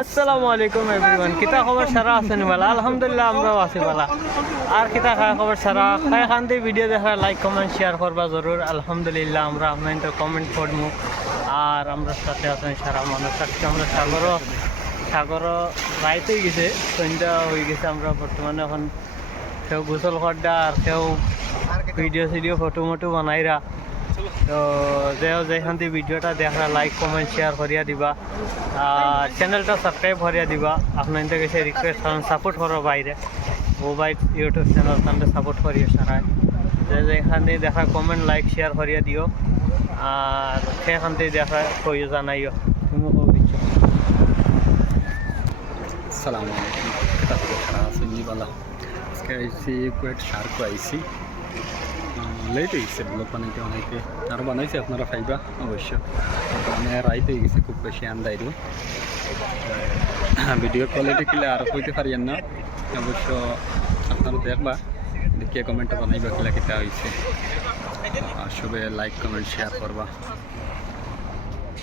আসসালামু আলাইকুম এভরিওয়ান, কিতা খবর সারা আছেন বালা? আলহামদুলিল্লাহ আমরাও আছি বালা। আর কিতা খবর সারা খান দিয়ে ভিডিও দেখা লাইক কমেন্ট শেয়ার করবা জরুর। আলহামদুলিল্লাহ আমরা আপনাদের কমেন্ট করবো। আর আমরা সাথে আছেন সারা মানুষ। আজকে আমরা সাগর রাইতে গেছে, সন্ধ্যা হয়ে গেছে। আমরা বর্তমানে এখন কেউ গোসল করডা আর কেউ ভিডিও ফটো মটো বানাইরা। তো যেখান থেকে ভিডিওটা দেখা লাইক কমেন্ট শেয়ার করিয়া দিবা, আর চ্যানেলটা সাবস্ক্রাইব করিয়া দিবা। আপনাদের কাছে রিকোয়েস্ট করেন সাপোর্ট করো বাইরে মোবাইল ইউটিউব চ্যানেল তাদের সাপোর্ট করিয়ে সারায়। যেখানে দেখা কমেন্ট লাইক শেয়ার করিয়া দিও, আর সেখান থেকে দেখা কইও জানাইও। তুমি কই দিচ্ছ? আসসালামু আলাইকুম, কেটা থেকে সারা আছেন বালা। আজকে আইসি কুয়েট শার্কও আইসি, লেট হয়ে গেছে ব্লগ বানাইতে অনেকে, আরও বানাইছে আপনারা পাইবা অবশ্য। মানে রাইতে হয়ে গেছে, খুব বেশি আন্দাইরও ভিডিও কোয়ালিটি কিলে আরও কইতে পারিয়েন না। অবশ্য আপনারা দেখবা, দেখিয়ে কমেন্টে বানাইবা কিলা কেটা হয়েছে। আর সবে লাইক কমেন্ট শেয়ার করবা।